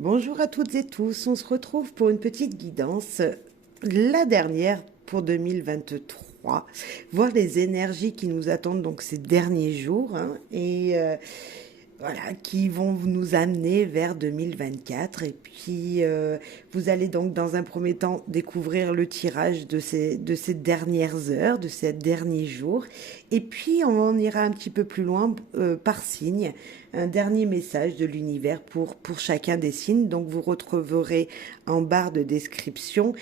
Bonjour à toutes et tous, on se retrouve pour une petite guidance, la dernière pour 2023, voir les énergies qui nous attendent donc ces derniers jours voilà, qui vont nous amener vers 2024. Et puis, vous allez donc dans un premier temps découvrir le tirage de ces dernières heures, de ces derniers jours. Et puis, on ira un petit peu plus loin par signe, un dernier message de l'univers pour chacun des signes. Donc, vous retrouverez en barre de description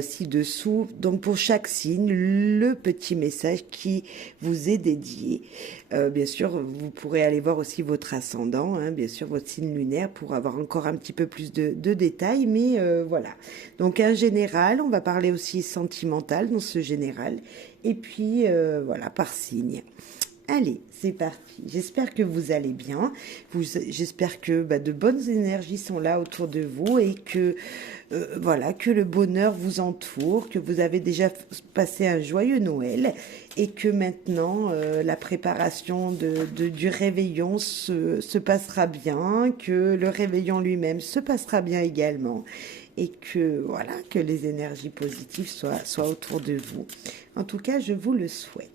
ci-dessous, donc pour chaque signe, le petit message qui vous est dédié. Bien sûr, vous pourrez aller voir aussi votre ascendant, hein, bien sûr, votre signe lunaire pour avoir encore un petit peu plus de détails. Mais voilà. Donc, un général, on va parler aussi sentimental dans ce général. Et puis, voilà, par signe. Allez, c'est parti. J'espère que vous allez bien. J'espère que de bonnes énergies sont là autour de vous et que voilà, que le bonheur vous entoure, que vous avez déjà passé un joyeux Noël et que maintenant la préparation du réveillon se passera bien, que le réveillon lui-même se passera bien également et que voilà, que les énergies positives soient autour de vous. En tout cas, je vous le souhaite.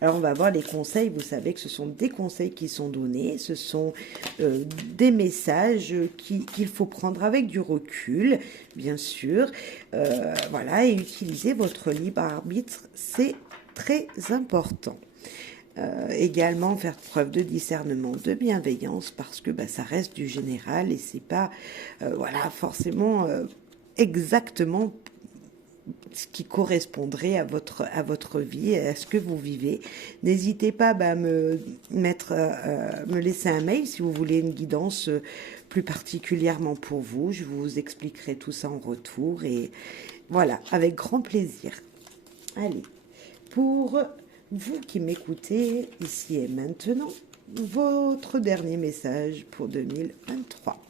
Alors on va voir les conseils, vous savez que ce sont des conseils qui sont donnés, ce sont des messages qu'il faut prendre avec du recul, bien sûr. Voilà, et utiliser votre libre arbitre, c'est très important. Également faire preuve de discernement, de bienveillance, parce que ça reste du général et c'est pas voilà, forcément exactement ce qui correspondrait à votre vie, à ce que vous vivez. N'hésitez pas à me laisser un mail si vous voulez une guidance plus particulièrement pour vous. Je vous expliquerai tout ça en retour et voilà, avec grand plaisir. Allez, pour vous qui m'écoutez ici et maintenant, votre dernier message pour 2023.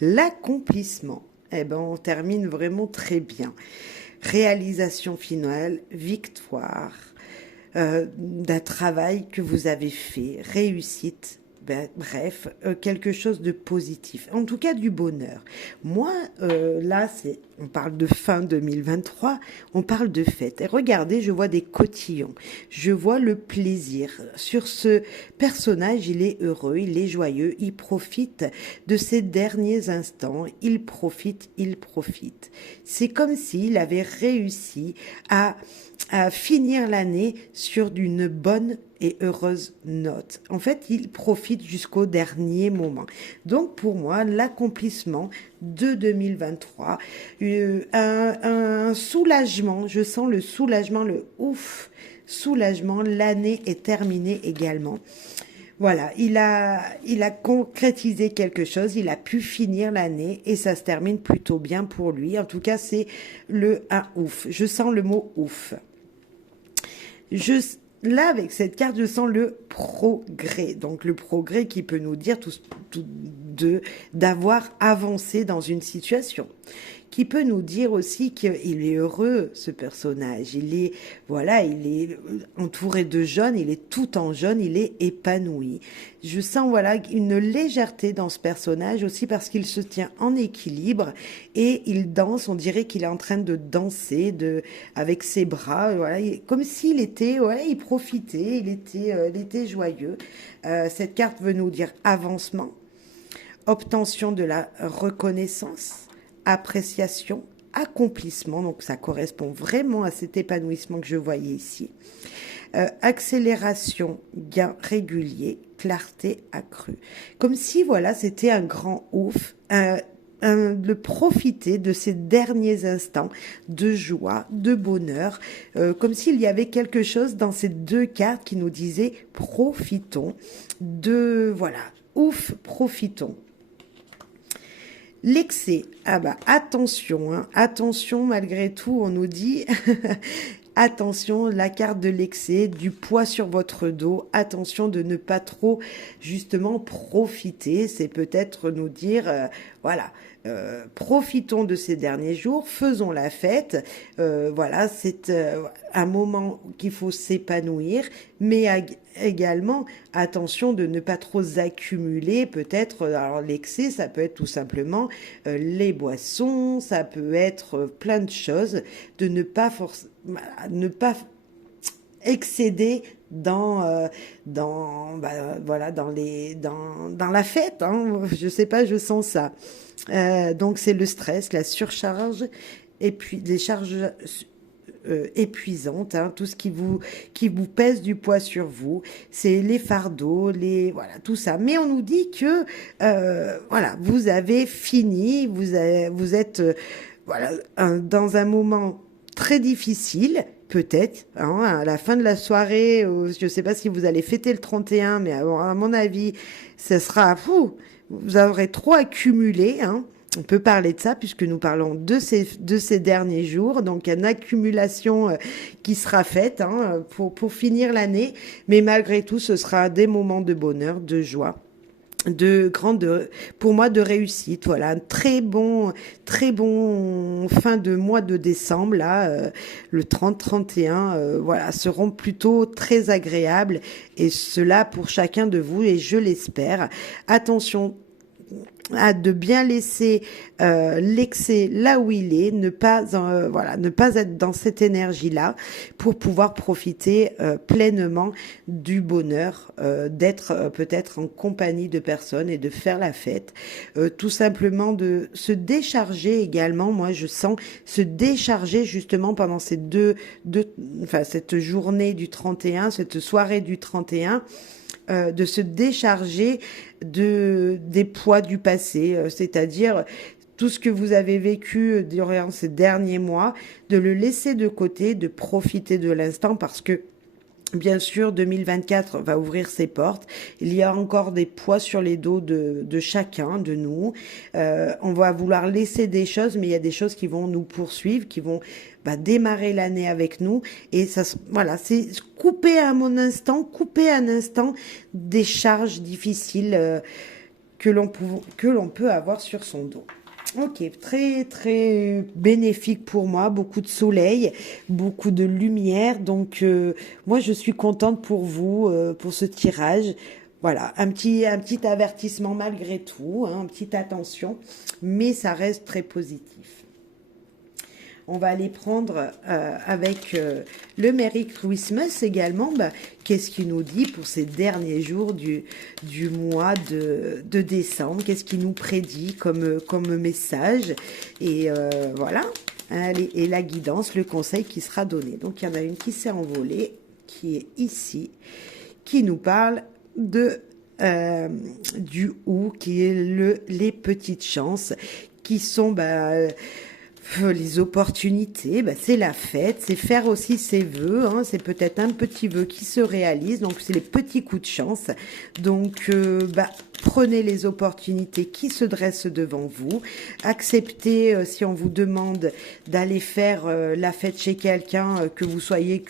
L'accomplissement. Eh ben, on termine vraiment très bien. Réalisation finale, victoire d'un travail que vous avez fait, réussite, bref, quelque chose de positif. En tout cas, du bonheur. Moi, là, on parle de fin 2023, on parle de fête. Et regardez, je vois des cotillons, je vois le plaisir. Sur ce personnage, il est heureux, il est joyeux, il profite de ses derniers instants, il profite. C'est comme s'il avait réussi à finir l'année sur d'une bonne et heureuse note. En fait, il profite jusqu'au dernier moment. Donc, pour moi, l'accomplissement de 2023, un soulagement, je sens le soulagement, le ouf, soulagement, l'année est terminée également. Voilà, il a concrétisé quelque chose, il a pu finir l'année et ça se termine plutôt bien pour lui. En tout cas, c'est un ouf. Je sens le mot ouf. Là, avec cette carte, je sens le progrès. Donc, le progrès qui peut nous dire d'avoir avancé dans une situation. Qui peut nous dire aussi qu'il est heureux, ce personnage. Il est entouré de jeunes, il est tout en jaune, il est épanoui. Je sens, voilà, une légèreté dans ce personnage aussi parce qu'il se tient en équilibre et il danse, on dirait qu'il est en train de danser avec ses bras, voilà, comme s'il était, ouais, il profitait, il était joyeux. Cette carte veut nous dire avancement, obtention de la reconnaissance, appréciation, accomplissement, donc ça correspond vraiment à cet épanouissement que je voyais ici. Accélération, gain régulier, clarté accrue. Comme si, voilà, c'était un grand ouf, de profiter de ces derniers instants de joie, de bonheur, comme s'il y avait quelque chose dans ces deux cartes qui nous disait profitons voilà, ouf, profitons. L'excès, attention, hein, attention malgré tout, on nous dit, attention, la carte de l'excès, du poids sur votre dos, attention de ne pas trop justement profiter, c'est peut-être nous dire, voilà, profitons de ces derniers jours, faisons la fête, voilà, c'est un moment qu'il faut s'épanouir, mais également, attention de ne pas trop accumuler, peut-être, alors l'excès, ça peut être tout simplement les boissons, ça peut être plein de choses, de ne pas ne pas excéder voilà, dans la fête, hein. Je sais pas, je sens ça. Donc c'est le stress, la surcharge, et puis des charges épuisantes, hein, tout ce qui vous pèse du poids sur vous, c'est les fardeaux, voilà, tout ça. Mais on nous dit que voilà, vous avez fini, vous êtes voilà, dans un moment très difficile, peut-être, hein, à la fin de la soirée, je ne sais pas si vous allez fêter le 31, mais à mon avis, ce sera fou. Vous aurez trop accumulé, hein. On peut parler de ça puisque nous parlons de ces derniers jours, donc une accumulation qui sera faite, hein, pour finir l'année. Mais malgré tout, ce sera des moments de bonheur, de joie, pour moi, de réussite. Voilà, un très bon fin de mois de décembre, là, le 30-31, voilà, seront plutôt très agréables, et cela pour chacun de vous, et je l'espère. Attention à de bien laisser l'excès là où il est, voilà, ne pas être dans cette énergie-là, pour pouvoir profiter pleinement du bonheur d'être peut-être en compagnie de personnes et de faire la fête, tout simplement de se décharger également. Moi, je sens se décharger justement pendant enfin cette journée du 31, cette soirée du 31. De se décharger des poids du passé, c'est-à-dire tout ce que vous avez vécu durant ces derniers mois, de le laisser de côté, de profiter de l'instant, parce que bien sûr, 2024 va ouvrir ses portes. Il y a encore des poids sur les dos de chacun de nous. On va vouloir laisser des choses, mais il y a des choses qui vont nous poursuivre, qui vont démarrer l'année avec nous. Et ça, voilà, c'est couper un instant des charges difficiles que l'on peut avoir sur son dos. Ok, très très bénéfique pour moi, beaucoup de soleil, beaucoup de lumière, donc moi je suis contente pour vous, pour ce tirage. Voilà, un petit avertissement malgré tout, hein, une petite attention, mais ça reste très positif. On va aller prendre avec le Merry Christmas également. Qu'est-ce qu'il nous dit pour ces derniers jours du mois de décembre? Qu'est-ce qu'il nous prédit comme message? Et voilà, allez, et la guidance, le conseil qui sera donné. Donc il y en a une qui s'est envolée, qui est ici, qui nous parle du ou, qui est les petites chances, qui sont les opportunités, c'est la fête, c'est faire aussi ses vœux, hein, c'est peut-être un petit vœu qui se réalise, donc c'est les petits coups de chance. Donc prenez les opportunités qui se dressent devant vous, acceptez si on vous demande d'aller faire la fête chez quelqu'un, que vous soyez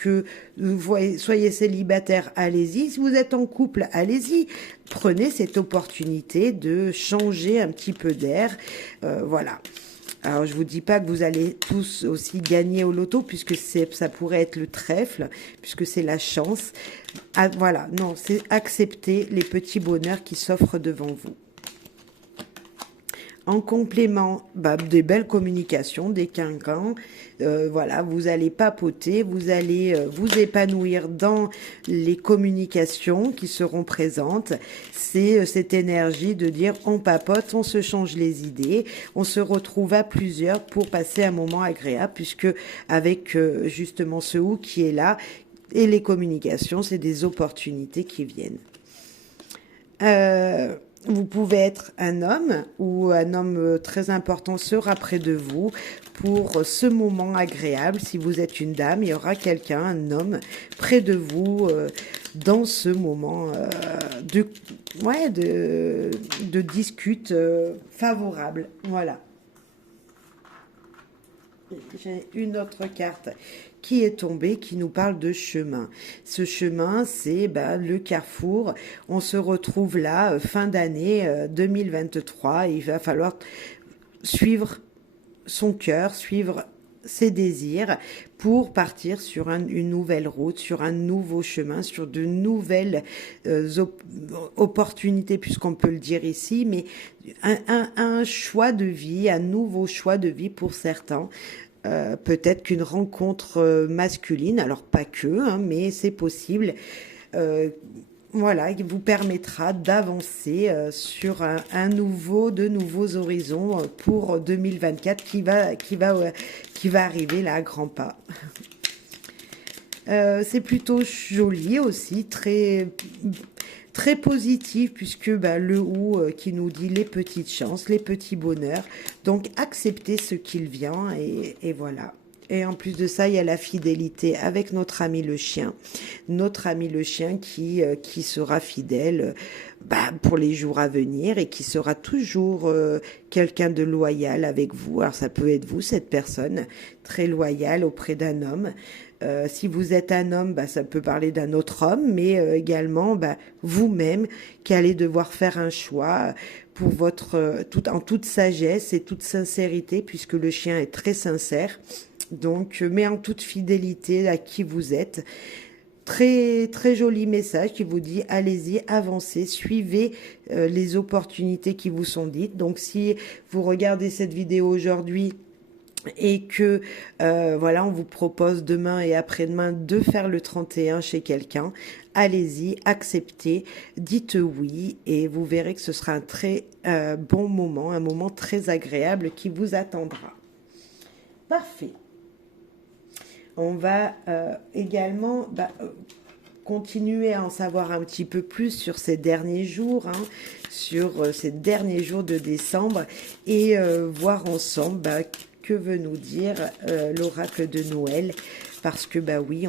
soyez célibataire, allez-y. Si vous êtes en couple, allez-y. Prenez cette opportunité de changer un petit peu d'air, voilà. Alors, je vous dis pas que vous allez tous aussi gagner au loto, puisque ça pourrait être le trèfle, puisque c'est la chance. Ah, voilà, non, c'est accepter les petits bonheurs qui s'offrent devant vous. En complément, des belles communications, des quinquants, voilà, vous allez papoter, vous allez vous épanouir dans les communications qui seront présentes. C'est cette énergie de dire on papote, on se change les idées, on se retrouve à plusieurs pour passer un moment agréable, puisque avec justement ce ou qui est là, et les communications, c'est des opportunités qui viennent. Vous pouvez être un homme, ou un homme très important sera près de vous pour ce moment agréable. Si vous êtes une dame, il y aura quelqu'un, un homme, près de vous dans ce moment de discute favorable. Voilà. J'ai une autre carte qui est tombée, qui nous parle de chemin. Ce chemin, c'est le carrefour. On se retrouve là, fin d'année 2023. Il va falloir suivre son cœur, suivre ses désirs pour partir sur une nouvelle route, sur un nouveau chemin, sur de nouvelles opportunités, puisqu'on peut le dire ici, mais un choix de vie, un nouveau choix de vie pour certains. Peut-être qu'une rencontre masculine, alors pas que, hein, mais c'est possible, euh, voilà, qui vous permettra d'avancer sur de nouveaux horizons pour 2024 qui va arriver là à grands pas. C'est plutôt joli aussi, très positif, puisque bah, le ou qui nous dit les petites chances, les petits bonheurs. Donc accepter ce qu'il vient et voilà. Et en plus de ça, il y a la fidélité avec notre ami le chien. Notre ami le chien qui sera fidèle bah, pour les jours à venir et qui sera toujours quelqu'un de loyal avec vous. Alors ça peut être vous, cette personne, très loyale auprès d'un homme. Si vous êtes un homme, bah, ça peut parler d'un autre homme, mais également bah, vous-même qui allez devoir faire un choix pour en toute sagesse et toute sincérité, puisque le chien est très sincère. Donc, mais en toute fidélité à qui vous êtes. Très, très joli message qui vous dit allez-y, avancez, suivez les opportunités qui vous sont dites. Donc, si vous regardez cette vidéo aujourd'hui, et que voilà, on vous propose demain et après-demain de faire le 31 chez quelqu'un, allez-y, acceptez, dites oui et vous verrez que ce sera un très bon moment, un moment très agréable qui vous attendra. Parfait. On va également continuer à en savoir un petit peu plus sur ces derniers jours, hein, sur ces derniers jours de décembre et voir ensemble que veut nous dire l'oracle de Noël, parce que bah oui,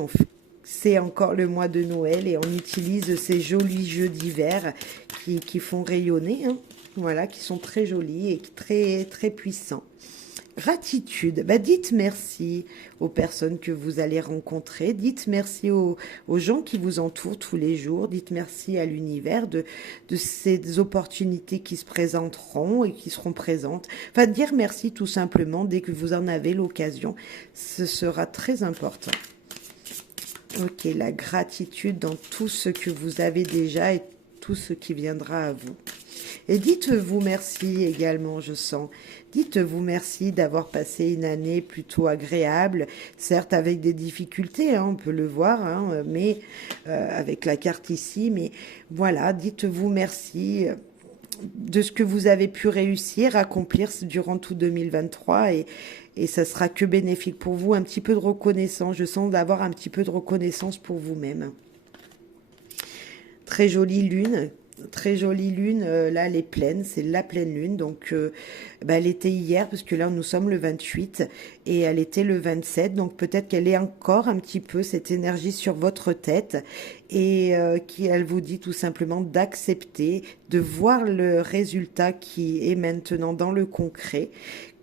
c'est encore le mois de Noël et on utilise ces jolis jeux d'hiver qui font rayonner, hein, voilà, qui sont très jolis et très très puissants. Gratitude, bah dites merci aux personnes que vous allez rencontrer, dites merci aux gens qui vous entourent tous les jours, dites merci à l'univers de ces opportunités qui se présenteront et qui seront présentes. Enfin, dire merci tout simplement dès que vous en avez l'occasion, ce sera très important. Ok, la gratitude dans tout ce que vous avez déjà et tout ce qui viendra à vous. Et dites-vous merci également, je sens. Dites-vous merci d'avoir passé une année plutôt agréable, certes avec des difficultés, hein, on peut le voir, hein, mais avec la carte ici, mais voilà, dites-vous merci de ce que vous avez pu réussir, accomplir durant tout 2023 et ça sera que bénéfique pour vous. Un petit peu de reconnaissance, je sens d'avoir un petit peu de reconnaissance pour vous-même. Très jolie lune. Très jolie lune, là elle est pleine, c'est la pleine lune, donc elle était hier, parce que là nous sommes le 28, et elle était le 27, donc peut-être qu'elle est encore un petit peu cette énergie sur votre tête, et elle vous dit tout simplement d'accepter, de voir le résultat qui est maintenant dans le concret,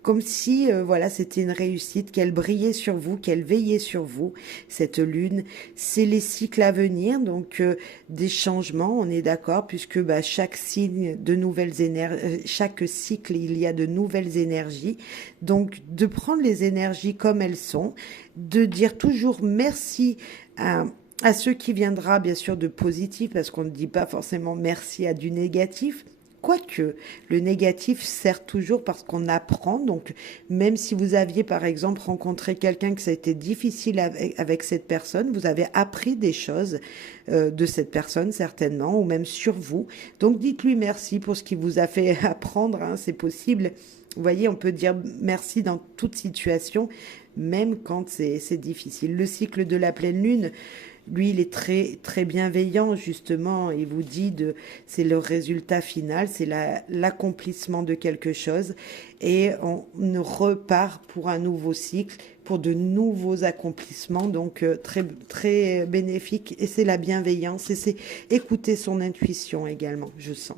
comme si voilà, c'était une réussite, qu'elle brillait sur vous, qu'elle veillait sur vous. Cette lune, c'est les cycles à venir, donc des changements, on est d'accord, puisque chaque signe de nouvelles énergies, chaque cycle il y a de nouvelles énergies, donc de prendre les énergies comme elles sont, de dire toujours merci à ce qui viendra bien sûr de positif, parce qu'on ne dit pas forcément merci à du négatif. Quoique, le négatif sert toujours parce qu'on apprend. Donc, même si vous aviez, par exemple, rencontré quelqu'un que ça a été difficile avec cette personne, vous avez appris des choses de cette personne, certainement, ou même sur vous. Donc, dites-lui merci pour ce qui vous a fait apprendre, hein, c'est possible. Vous voyez, on peut dire merci dans toute situation, même quand c'est difficile. Le cycle de la pleine lune, lui, il est très très bienveillant, justement. Il vous dit c'est le résultat final, c'est l'accomplissement de quelque chose, et on repart pour un nouveau cycle, pour de nouveaux accomplissements. Donc très très bénéfique. Et c'est la bienveillance, et c'est écouter son intuition également, je sens.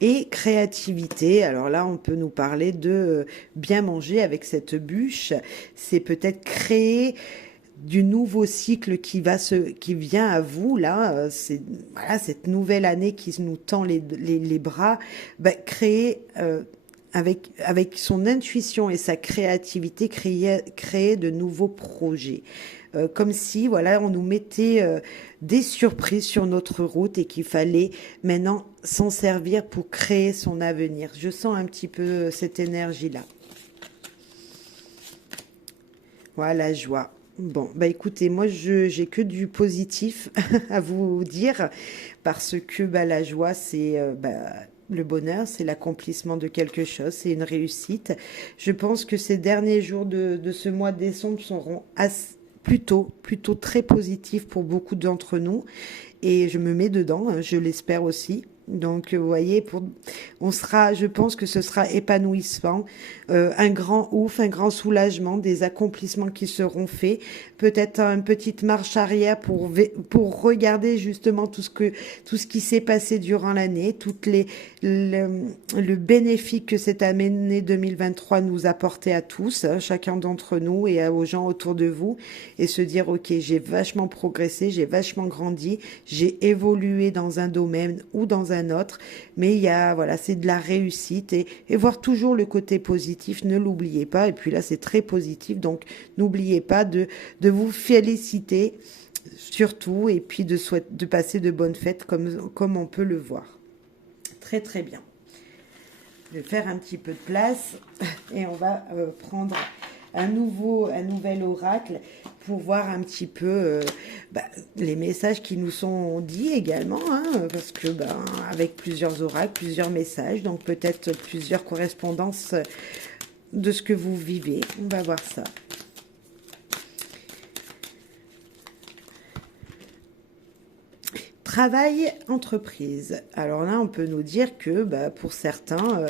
Et créativité, alors là on peut nous parler de bien manger avec cette bûche, c'est peut-être créer du nouveau cycle qui vient à vous là, c'est voilà cette nouvelle année qui nous tend les bras, créer avec son intuition et sa créativité, créer de nouveaux projets. Comme si, voilà, on nous mettait des surprises sur notre route et qu'il fallait maintenant s'en servir pour créer son avenir. Je sens un petit peu cette énergie-là. Voilà, joie. Bon, bah écoutez, moi j'ai que du positif à vous dire parce que bah, la joie c'est bah, le bonheur, c'est l'accomplissement de quelque chose, c'est une réussite. Je pense que ces derniers jours de ce mois de décembre seront plutôt très positifs pour beaucoup d'entre nous et je me mets dedans, hein, je l'espère aussi. Donc, vous voyez, je pense que ce sera épanouissant, un grand ouf, un grand soulagement, des accomplissements qui seront faits, peut-être une petite marche arrière pour regarder justement tout ce qui s'est passé durant l'année, le bénéfice que cette année 2023 nous a apporté à tous, hein, chacun d'entre nous et aux gens autour de vous, et se dire, ok, j'ai vachement progressé, j'ai vachement grandi, j'ai évolué dans un domaine ou dans un autre, mais voilà, c'est de la réussite et voir toujours le côté positif, ne l'oubliez pas. Et puis là, c'est très positif, donc n'oubliez pas de vous féliciter surtout et puis de passer de bonnes fêtes comme on peut le voir. Très très bien. Je vais faire un petit peu de place et on va prendre un nouvel oracle pour voir un petit peu les messages qui nous sont dits également, hein, parce que avec plusieurs oracles, plusieurs messages, donc peut-être plusieurs correspondances de ce que vous vivez. On va voir ça. Travail, entreprise. Alors là, on peut nous dire que pour certains,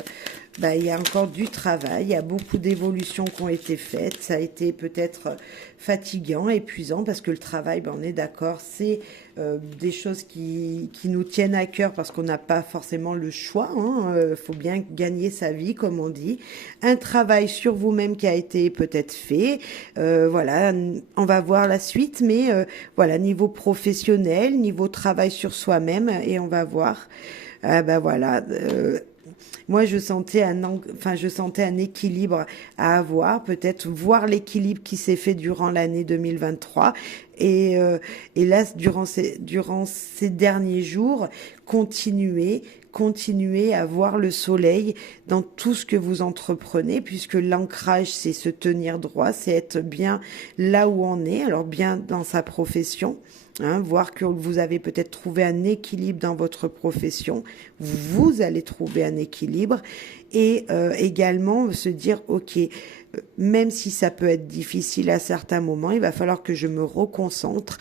il y a encore du travail, il y a beaucoup d'évolutions qui ont été faites. Ça a été peut-être fatigant, épuisant, parce que le travail, on est d'accord, c'est des choses qui nous tiennent à cœur parce qu'on n'a pas forcément le choix. Faut bien gagner sa vie, comme on dit. Un travail sur vous-même qui a été peut-être fait. Voilà, on va voir la suite, mais voilà, niveau professionnel, niveau travail sur soi-même, et on va voir. Voilà. Moi, je sentais un équilibre à avoir, peut-être voir l'équilibre qui s'est fait durant l'année 2023. Et là, durant ces derniers jours, continuer à voir le soleil dans tout ce que vous entreprenez, puisque l'ancrage, c'est se tenir droit, c'est être bien là où on est, alors bien dans sa profession. Hein, voir que vous avez peut-être trouvé un équilibre dans votre profession, vous allez trouver un équilibre et également se dire ok, même si ça peut être difficile à certains moments, il va falloir que je me reconcentre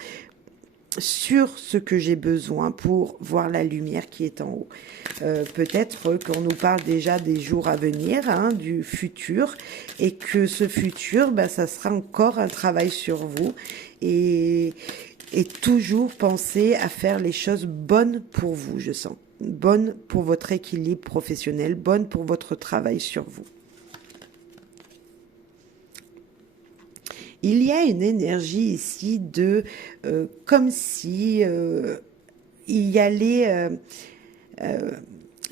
sur ce que j'ai besoin pour voir la lumière qui est en haut. Peut-être qu'on nous parle déjà des jours à venir, hein, du futur, et que ce futur, ça sera encore un travail sur vous et toujours penser à faire les choses bonnes pour vous, je sens. Bonnes pour votre équilibre professionnel, bonnes pour votre travail sur vous. Il y a une énergie ici comme si il y allait...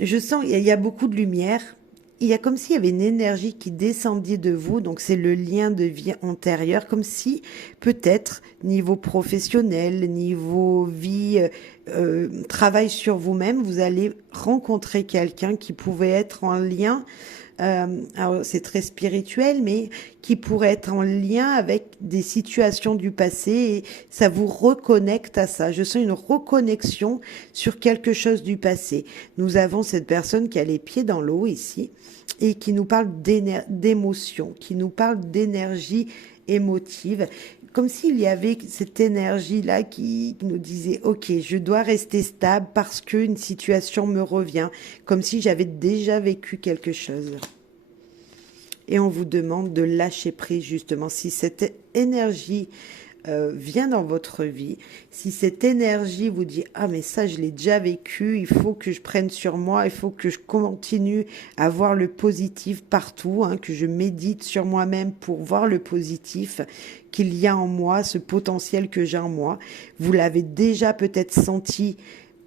je sens, il y a beaucoup de lumière. Il y a comme s'il y avait une énergie qui descendait de vous, donc c'est le lien de vie antérieur, comme si peut-être niveau professionnel, niveau vie, travail sur vous-même, vous allez rencontrer quelqu'un qui pouvait être en lien, alors c'est très spirituel, mais qui pourrait être en lien avec des situations du passé et ça vous reconnecte à ça. Je sens une reconnexion sur quelque chose du passé. Nous avons cette personne qui a les pieds dans l'eau ici et qui nous parle d'émotion, qui nous parle d'énergie émotive, comme s'il y avait cette énergie-là qui nous disait « Ok, je dois rester stable parce qu'une situation me revient », comme si j'avais déjà vécu quelque chose. Et on vous demande de lâcher prise, justement. Si cette énergie vient dans votre vie, si cette énergie vous dit « Ah, mais ça, je l'ai déjà vécu, il faut que je prenne sur moi, il faut que je continue à voir le positif partout, hein, que je médite sur moi-même pour voir le positif qu'il y a en moi, ce potentiel que j'ai en moi. » Vous l'avez déjà peut-être senti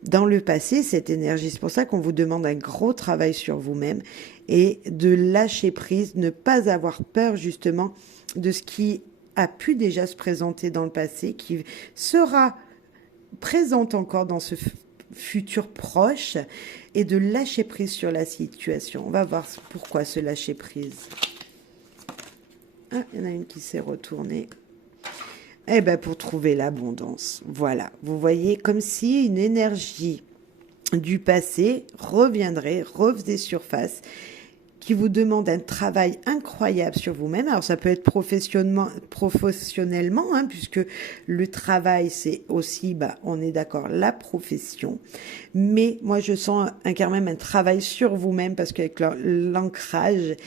dans le passé, cette énergie. C'est pour ça qu'on vous demande un gros travail sur vous-même et de lâcher prise, ne pas avoir peur justement de ce qui a pu déjà se présenter dans le passé, qui sera présente encore dans ce futur proche, et de lâcher prise sur la situation. On va voir pourquoi se lâcher prise. Ah, il y en a une qui s'est retournée. Eh bien, pour trouver l'abondance. Voilà. Vous voyez, comme si une énergie du passé reviendrait, refaisait surface, qui vous demande un travail incroyable sur vous-même. Alors ça peut être professionnellement, hein, puisque le travail c'est aussi, on est d'accord, la profession. Mais moi je sens quand même un travail sur vous-même, parce qu'avec l'ancrage,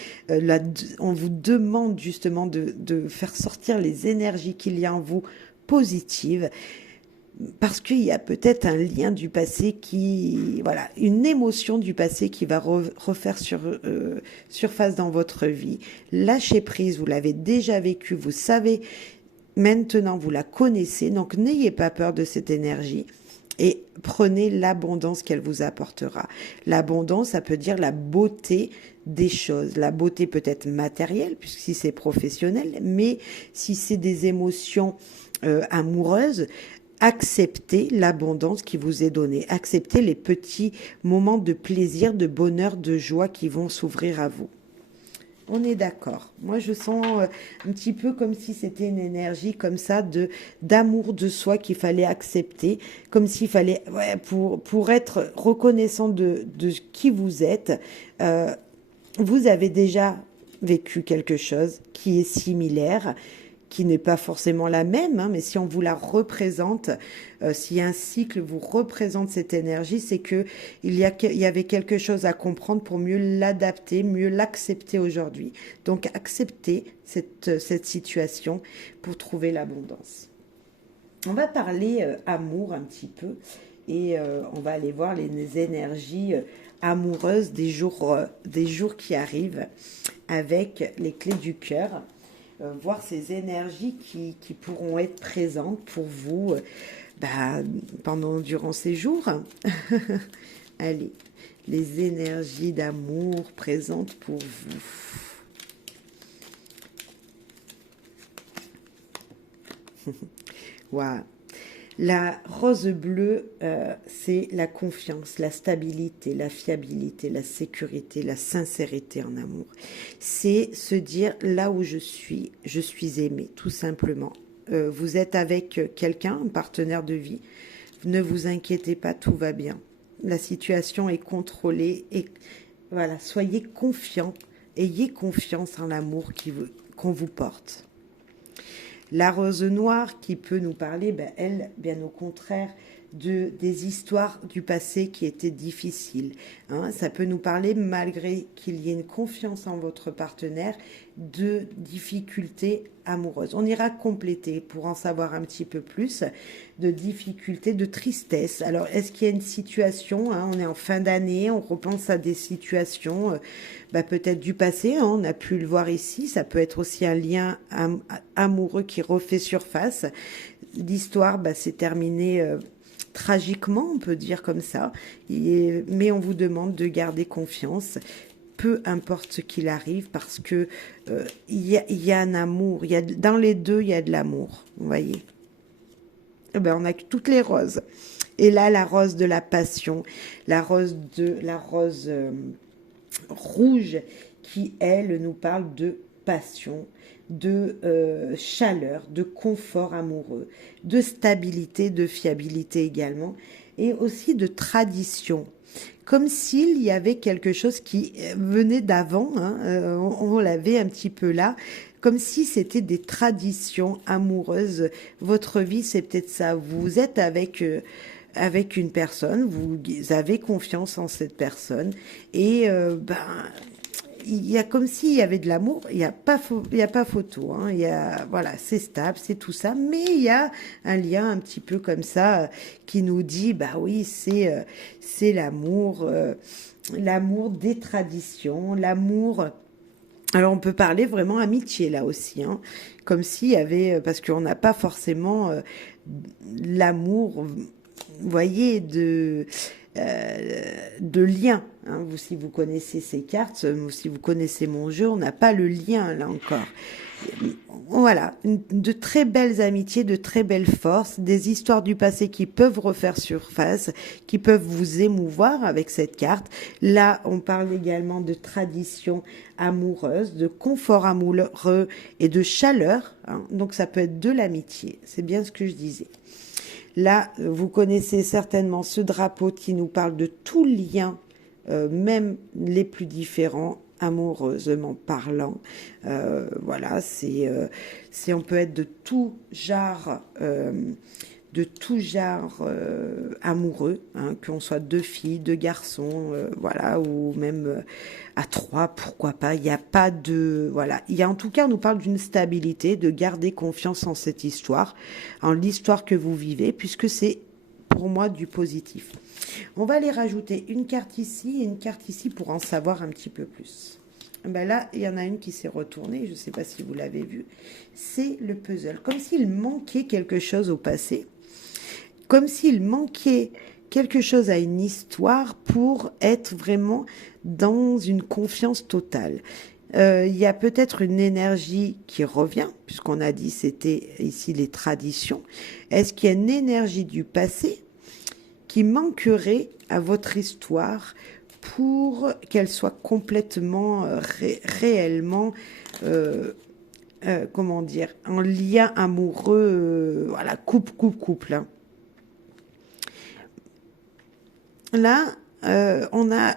on vous demande justement de faire sortir les énergies qu'il y a en vous positives. Parce qu'il y a peut-être un lien du passé voilà, une émotion du passé qui va refaire surface dans votre vie. Lâchez prise, vous l'avez déjà vécu, vous savez, maintenant vous la connaissez, donc n'ayez pas peur de cette énergie et prenez l'abondance qu'elle vous apportera. L'abondance, ça peut dire la beauté des choses. La beauté peut être matérielle, puisque si c'est professionnel, mais si c'est des émotions amoureuses, acceptez l'abondance qui vous est donnée. Acceptez les petits moments de plaisir, de bonheur, de joie qui vont s'ouvrir à vous. On est d'accord. Moi, je sens un petit peu comme si c'était une énergie comme ça d'amour de soi qu'il fallait accepter, comme s'il fallait, pour être reconnaissant de qui vous êtes, vous avez déjà vécu quelque chose qui est similaire, qui n'est pas forcément la même, hein, mais si on vous la représente, si un cycle vous représente cette énergie, c'est que il y avait quelque chose à comprendre pour mieux l'adapter, mieux l'accepter aujourd'hui. Donc acceptez cette situation pour trouver l'abondance. On va parler amour un petit peu, et on va aller voir les énergies amoureuses des jours qui arrivent avec les clés du cœur. Voir ces énergies qui pourront être présentes pour vous durant ces jours. Allez, les énergies d'amour présentes pour vous. Waouh. La rose bleue, c'est la confiance, la stabilité, la fiabilité, la sécurité, la sincérité en amour. C'est se dire, là où je suis aimé, tout simplement. Vous êtes avec quelqu'un, un partenaire de vie, ne vous inquiétez pas, tout va bien. La situation est contrôlée, et voilà, soyez confiants, ayez confiance en l'amour qu'on vous porte. La rose noire qui peut nous parler, elle, bien au contraire, des histoires du passé qui étaient difficiles. Hein. Ça peut nous parler, malgré qu'il y ait une confiance en votre partenaire, de difficultés amoureuses. On ira compléter pour en savoir un petit peu plus, de difficultés, de tristesse. Alors, est-ce qu'il y a une situation, hein, on est en fin d'année, on repense à des situations peut-être du passé, hein, on a pu le voir ici, ça peut être aussi un lien amoureux qui refait surface. L'histoire s'est terminée tragiquement, on peut dire comme ça, mais on vous demande de garder confiance, peu importe ce qu'il arrive, parce que y a un amour, dans les deux, il y a de l'amour, vous voyez. On a toutes les roses. Et là, la rose de la passion, la rose rouge qui, elle, nous parle de passion, de chaleur, de confort amoureux, de stabilité, de fiabilité également, et aussi de tradition. Comme s'il y avait quelque chose qui venait d'avant, hein, on l'avait un petit peu là, comme si c'était des traditions amoureuses. Votre vie, c'est peut-être ça. Vous êtes avec une personne, vous avez confiance en cette personne, et il y a comme s'il y avait de l'amour. Il y a pas photo, hein. Voilà, c'est stable, c'est tout ça, mais il y a un lien un petit peu comme ça qui nous dit, oui, c'est l'amour, l'amour des traditions, l'amour. Alors on peut parler vraiment amitié là aussi, hein, comme s'il y avait, parce qu'on n'a pas forcément l'amour vous voyez, de lien. Hein. Vous, si vous connaissez ces cartes, si vous connaissez mon jeu, on n'a pas le lien là encore. Voilà, de très belles amitiés, de très belles forces, des histoires du passé qui peuvent refaire surface, qui peuvent vous émouvoir avec cette carte. Là, on parle également de tradition amoureuse, de confort amoureux et de chaleur. Hein. Donc ça peut être de l'amitié, c'est bien ce que je disais. Là, vous connaissez certainement ce drapeau qui nous parle de tout lien, même les plus différents, amoureusement parlant. Voilà, on peut être de tout genre amoureux, hein, qu'on soit deux filles, deux garçons, voilà, ou même à trois, pourquoi pas. Il n'y a pas de, voilà. Il y a en tout cas, on nous parle d'une stabilité, de garder confiance en cette histoire, en l'histoire que vous vivez, puisque c'est pour moi du positif. On va aller rajouter une carte ici et une carte ici pour en savoir un petit peu plus. Ben là, il y en a une qui s'est retournée, je ne sais pas si vous l'avez vu, c'est le puzzle. Comme s'il manquait quelque chose au passé, comme s'il manquait quelque chose à une histoire pour être vraiment dans une confiance totale. Il y a peut-être une énergie qui revient, puisqu'on a dit c'était ici les traditions. Est-ce qu'il y a une énergie du passé qui manquerait à votre histoire pour qu'elle soit complètement, réellement, comment dire, en lien amoureux, voilà, couple. Hein. Là, on a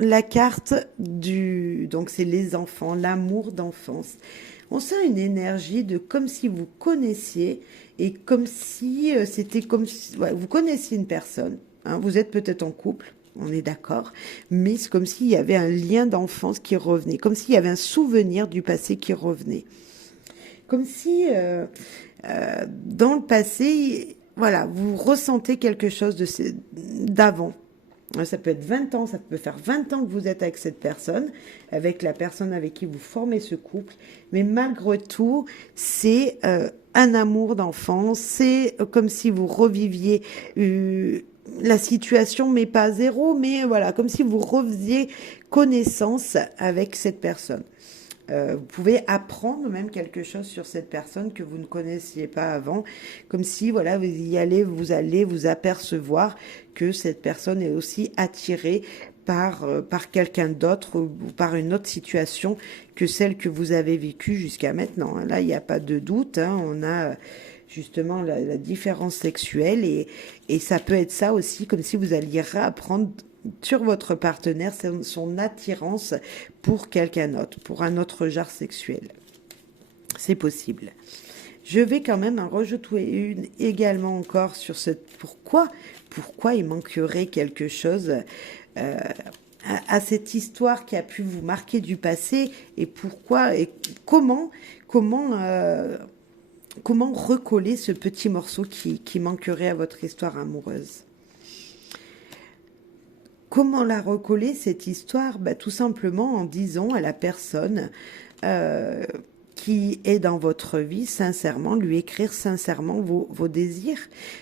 la carte donc c'est les enfants, l'amour d'enfance. On sent une énergie de comme si vous connaissiez et comme si c'était comme si ouais, vous connaissiez une personne. Hein, vous êtes peut-être en couple, on est d'accord, mais c'est comme s'il y avait un lien d'enfance qui revenait, comme s'il y avait un souvenir du passé qui revenait. Comme si dans le passé, voilà, vous ressentez quelque chose d'avant. Ça peut être 20 ans, ça peut faire 20 ans que vous êtes avec cette personne, avec la personne avec qui vous formez ce couple, mais malgré tout, c'est un amour d'enfance, c'est comme si vous reviviez la situation, mais pas à zéro, mais voilà, comme si vous refaisiez connaissance avec cette personne. Vous pouvez apprendre même quelque chose sur cette personne que vous ne connaissiez pas avant, comme si voilà vous allez vous apercevoir que cette personne est aussi attirée par quelqu'un d'autre ou par une autre situation que celle que vous avez vécue jusqu'à maintenant. Là, il n'y a pas de doute. Hein, on a justement la différence sexuelle et ça peut être ça aussi, comme si vous alliez réapprendre sur votre partenaire son attirance pour quelqu'un d'autre, pour un autre genre sexuel. C'est possible. Je vais quand même en rajouter une également encore sur ce pourquoi il manquerait quelque chose à cette histoire qui a pu vous marquer du passé et pourquoi et comment recoller ce petit morceau qui manquerait à votre histoire amoureuse. Comment la recoller, cette histoire? Tout simplement en disant à la personne qui est dans votre vie, sincèrement, lui écrire sincèrement vos désirs.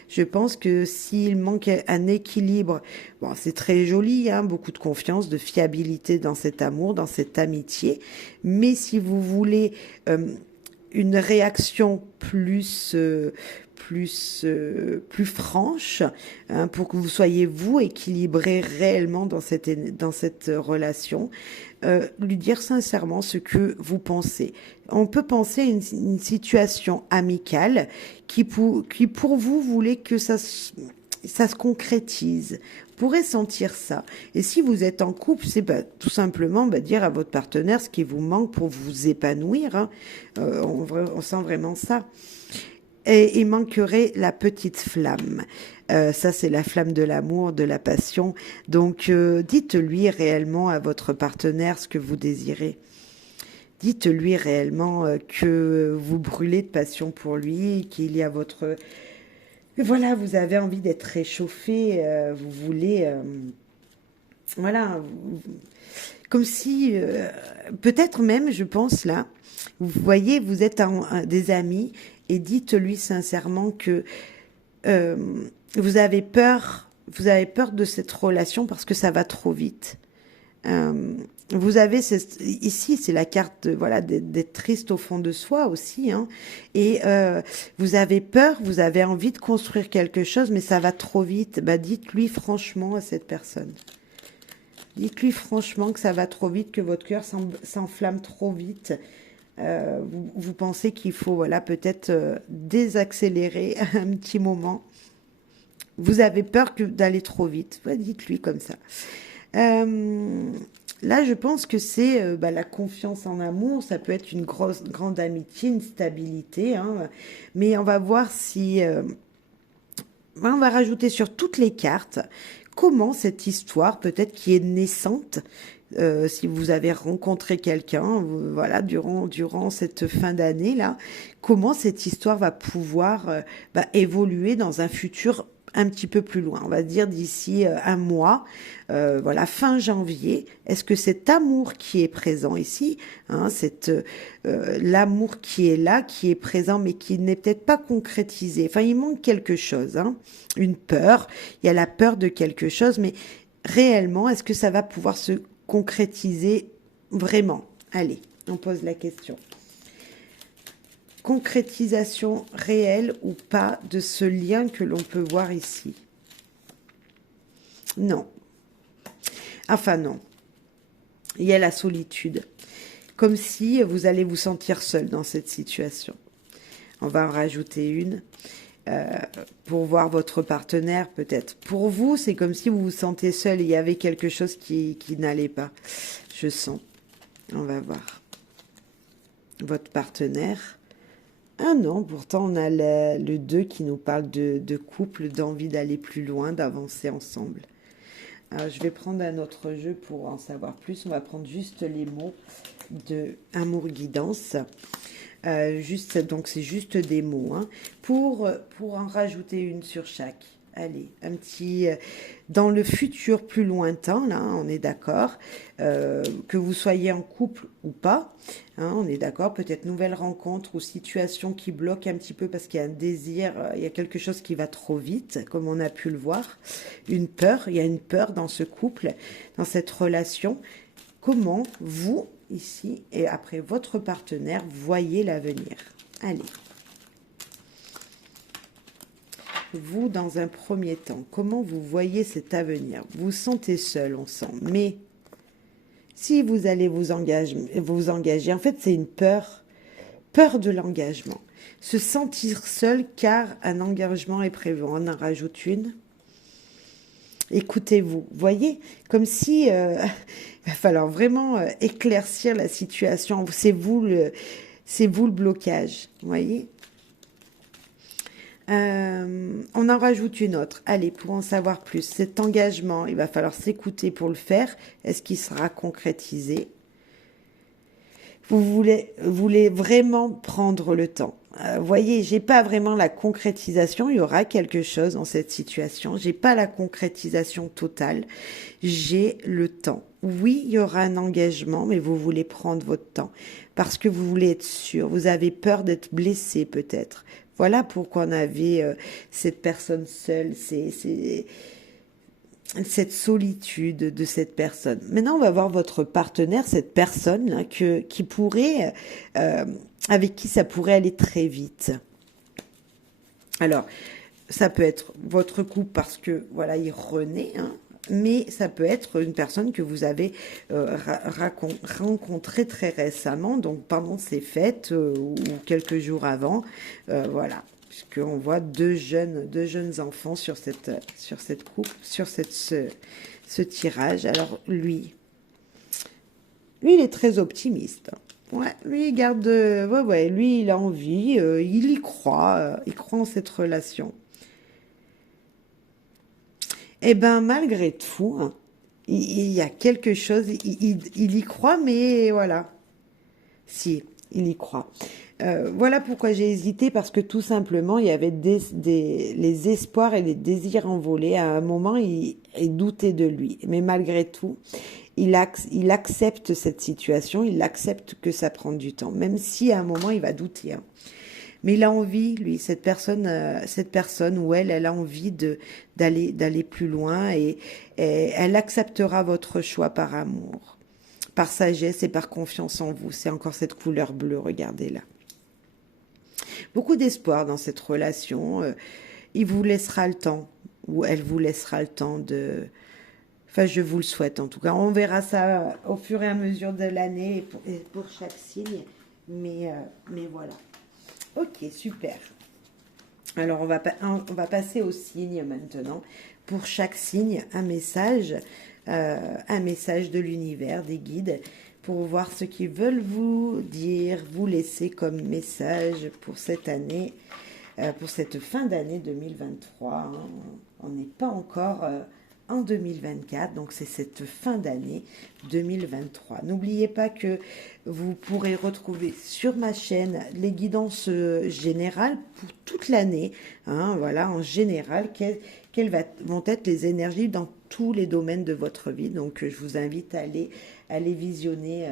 Je pense que s'il manque un équilibre, bon, c'est très joli, hein, beaucoup de confiance, de fiabilité dans cet amour, dans cette amitié, mais si vous voulez une réaction plus franche, hein, pour que vous soyez vous équilibré réellement dans cette relation, lui dire sincèrement ce que vous pensez. On peut penser à une situation amicale qui pour vous voulez que ça se concrétise. Vous pourrez sentir ça. Et si vous êtes en couple, c'est tout simplement dire à votre partenaire ce qui vous manque pour vous épanouir. Hein. On sent vraiment ça. Et il manquerait la petite flamme. Ça, c'est la flamme de l'amour, de la passion. Donc, dites-lui réellement à votre partenaire ce que vous désirez. Dites-lui réellement que vous brûlez de passion pour lui, qu'il y a votre... Voilà, vous avez envie d'être réchauffé, vous voulez... voilà, comme si... peut-être même, je pense là, vous voyez, vous êtes des amis et dites-lui sincèrement que vous avez peur de cette relation parce que ça va trop vite. Vous avez ici, c'est la carte voilà d'être triste au fond de soi aussi, hein, et vous avez peur, vous avez envie de construire quelque chose, mais ça va trop vite. Bah, dites-lui franchement à cette personne. Dites-lui franchement que ça va trop vite, que votre cœur s'enflamme trop vite. Vous pensez qu'il faut voilà peut-être désaccélérer un petit moment. Vous avez peur d'aller trop vite. Ouais, dites-lui comme ça. Là, je pense que c'est la confiance en amour. Ça peut être une grande amitié, une stabilité. Hein, mais on va voir si... on va rajouter sur toutes les cartes comment cette histoire, peut-être qui est naissante, si vous avez rencontré quelqu'un, voilà, durant cette fin d'année là, comment cette histoire va pouvoir évoluer dans un futur un petit peu plus loin, on va dire d'ici un mois, voilà, fin janvier. Est-ce que cet amour qui est présent ici, hein, l'amour qui est là, qui est présent, mais qui n'est peut-être pas concrétisé, enfin il manque quelque chose, hein, une peur, il y a la peur de quelque chose, mais réellement, est-ce que ça va pouvoir se concrétiser vraiment? Allez, on pose la question. Concrétisation réelle ou pas de ce lien que l'on peut voir ici? Non. Enfin non. Il y a la solitude. Comme si vous allez vous sentir seul dans cette situation. On va en rajouter une. Pour voir votre partenaire, peut-être. Pour vous, c'est comme si vous vous sentez seul. Il y avait quelque chose qui n'allait pas. Je sens. On va voir. Votre partenaire. Ah non, pourtant on a le 2 qui nous parle de couple, d'envie d'aller plus loin, d'avancer ensemble. Alors, je vais prendre un autre jeu pour en savoir plus. On va prendre juste les mots de amour guidance. Donc c'est juste des mots, hein, pour en rajouter une sur chaque. Allez, un petit... dans le futur plus lointain, là, on est d'accord, que vous soyez en couple ou pas, hein, on est d'accord, peut-être nouvelle rencontre ou situation qui bloque un petit peu parce qu'il y a un désir, il y a quelque chose qui va trop vite, comme on a pu le voir, une peur, il y a une peur dans ce couple, dans cette relation. Comment vous, ici, et après votre partenaire, voyez l'avenir? Allez. Vous, dans un premier temps, comment vous voyez cet avenir? Vous vous sentez seul, on sent. Mais si vous allez vous engager, en fait, c'est une peur de l'engagement. Se sentir seul car un engagement est prévu. On en rajoute une. Écoutez-vous, voyez, comme si il va falloir vraiment éclaircir la situation. C'est vous le blocage, voyez. On en rajoute une autre. Allez, pour en savoir plus, cet engagement, il va falloir s'écouter pour le faire. Est-ce qu'il sera concrétisé? Vous voulez vraiment prendre le temps. Voyez, j'ai pas vraiment la concrétisation. Il y aura quelque chose dans cette situation. J'ai pas la concrétisation totale. J'ai le temps. Oui, il y aura un engagement, mais vous voulez prendre votre temps parce que vous voulez être sûr. Vous avez peur d'être blessé, peut-être. Voilà pourquoi on avait cette personne seule. C'est cette solitude de cette personne. Maintenant, on va voir votre partenaire, cette personne là, qui pourrait, avec qui ça pourrait aller très vite. Alors, ça peut être votre couple parce que voilà, il renaît, hein, mais ça peut être une personne que vous avez rencontrée très récemment, donc pendant ces fêtes ou quelques jours avant, voilà. Puisqu'on voit deux jeunes enfants sur cette coupe, sur ce tirage. Alors lui, il est très optimiste. Ouais, lui il garde, lui il a envie, il y croit en cette relation. Eh ben malgré tout, hein, il y a quelque chose, il y croit, mais voilà. Si, il y croit. Voilà pourquoi j'ai hésité, parce que tout simplement, il y avait les espoirs et les désirs envolés. À un moment, il doutait de lui. Mais malgré tout, il accepte cette situation, il accepte que ça prend du temps, même si à un moment, il va douter. Hein. Mais il a envie, lui, cette personne ou elle a envie d'aller plus loin et elle acceptera votre choix par amour, par sagesse et par confiance en vous. C'est encore cette couleur bleue, regardez là. Beaucoup d'espoir dans cette relation. Il vous laissera le temps, ou elle vous laissera le temps de... Enfin, je vous le souhaite en tout cas. On verra ça au fur et à mesure de l'année et pour chaque signe. Mais voilà. Ok, super. Alors, on va passer aux signes maintenant. Pour chaque signe, un message de l'univers, des guides, pour voir ce qu'ils veulent vous dire, vous laisser comme message pour cette année, pour cette fin d'année 2023. Hein. On n'est pas encore en 2024, donc c'est cette fin d'année 2023. N'oubliez pas que vous pourrez retrouver sur ma chaîne les guidances générales pour toute l'année. Hein, voilà, en général, vont être les énergies dans tous les domaines de votre vie. Donc, je vous invite à aller visionner,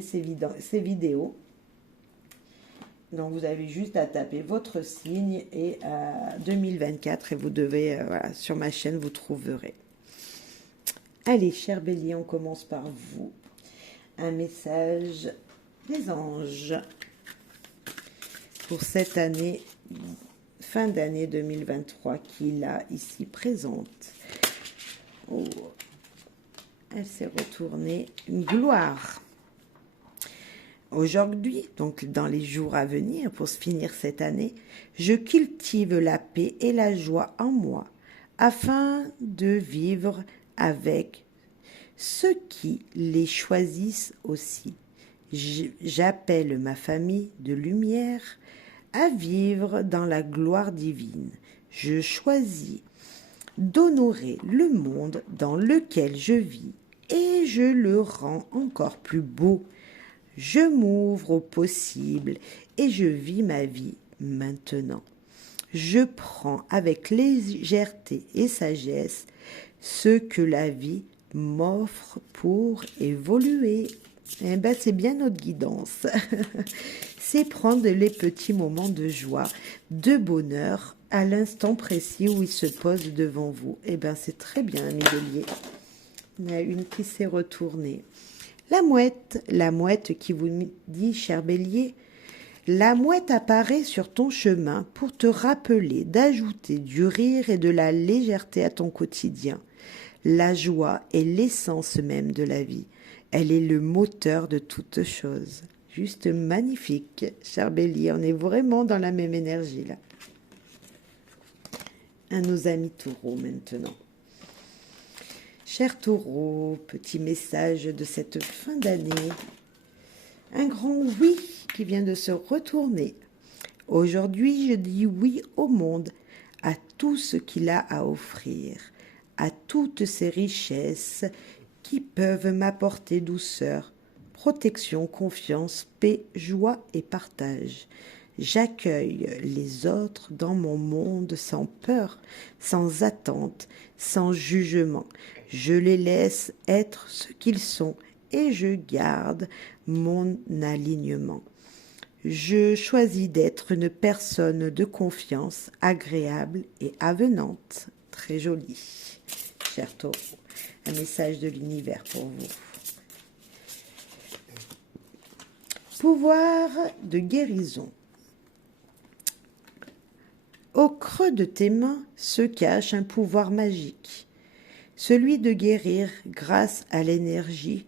ces vidéos. Donc, vous avez juste à taper votre signe et 2024 et vous devez, voilà, sur ma chaîne, vous trouverez. Allez, cher Bélier, on commence par vous. Un message des anges pour cette année, fin d'année 2023, qui là, ici, présente. Oh, elle s'est retournée. Une gloire. Aujourd'hui, donc dans les jours à venir, pour se finir cette année, je cultive la paix et la joie en moi, afin de vivre avec ceux qui les choisissent aussi. J'appelle ma famille de lumière à vivre dans la gloire divine. Je choisis d'honorer le monde dans lequel je vis et je le rends encore plus beau. Je m'ouvre au possible et je vis ma vie maintenant. Je prends avec légèreté et sagesse ce que la vie m'offre pour évoluer. Eh ben, c'est bien notre guidance. C'est prendre les petits moments de joie, de bonheur à l'instant précis où il se pose devant vous. Eh ben, c'est très bien, mes béliers. Il y en a une qui s'est retournée. La mouette qui vous dit, cher bélier, la mouette apparaît sur ton chemin pour te rappeler d'ajouter du rire et de la légèreté à ton quotidien. La joie est l'essence même de la vie. Elle est le moteur de toute chose. Juste magnifique, cher bélier, on est vraiment dans la même énergie là. À nos amis taureaux maintenant. Cher taureau, petit message de cette fin d'année. Un grand oui qui vient de se retourner. Aujourd'hui, je dis oui au monde, à tout ce qu'il a à offrir, à toutes ces richesses qui peuvent m'apporter douceur, protection, confiance, paix, joie et partage. J'accueille les autres dans mon monde sans peur, sans attente, sans jugement. Je les laisse être ce qu'ils sont et je garde mon alignement. Je choisis d'être une personne de confiance, agréable et avenante. Très joli, cher taureau. Un message de l'univers pour vous. Pouvoir de guérison. Au creux de tes mains se cache un pouvoir magique, celui de guérir grâce à l'énergie.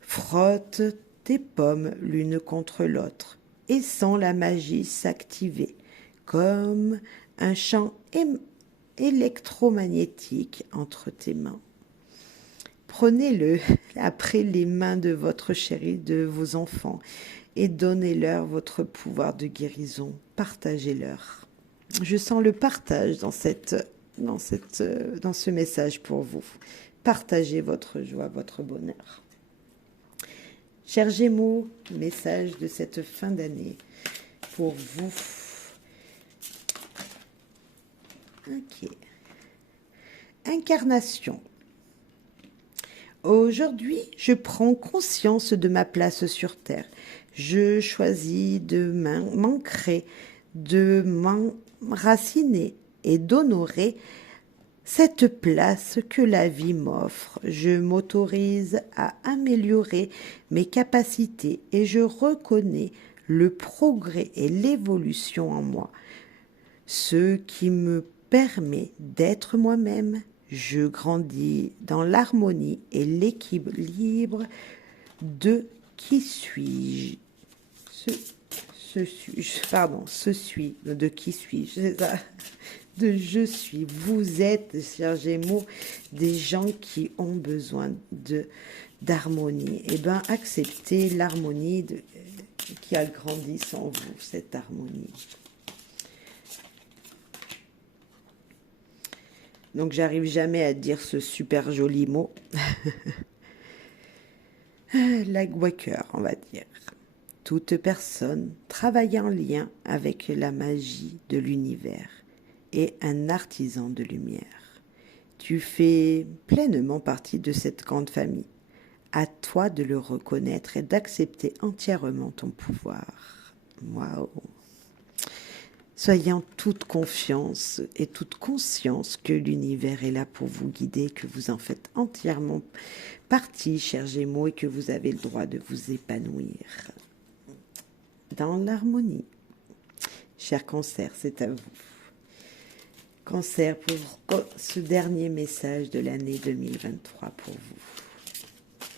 Frotte tes pommes l'une contre l'autre et sens la magie s'activer comme un champ électromagnétique entre tes mains. Prenez-le après les mains de votre chéri, de vos enfants, et donnez-leur votre pouvoir de guérison. Partagez-leur. Je sens le partage dans ce message pour vous. Partagez votre joie, votre bonheur. Chers Gémeaux, message de cette fin d'année pour vous. Ok. Incarnation. Aujourd'hui, je prends conscience de ma place sur Terre. Je choisis de m'ancrer, de m'enraciner et d'honorer cette place que la vie m'offre. Je m'autorise à améliorer mes capacités et je reconnais le progrès et l'évolution en moi, ce qui me permet d'être moi-même. Je grandis dans l'harmonie et l'équilibre de qui suis-je. Ce suis, de qui suis-je, c'est ça, de je suis. Vous êtes, chers Gémeaux, des gens qui ont besoin d'harmonie. Eh bien, acceptez l'harmonie qui a grandi en vous, cette harmonie. Donc, j'arrive jamais à dire ce super joli mot. Lightworker, on va dire. Toute personne travaille en lien avec la magie de l'univers et un artisan de lumière. Tu fais pleinement partie de cette grande famille. À toi de le reconnaître et d'accepter entièrement ton pouvoir. Waouh! Soyez en toute confiance et toute conscience que l'univers est là pour vous guider, que vous en faites entièrement partie, chers Gémeaux, et que vous avez le droit de vous épanouir dans l'harmonie. Cher Cancer, c'est à vous. Cancer, pour ce dernier message de l'année 2023 pour vous.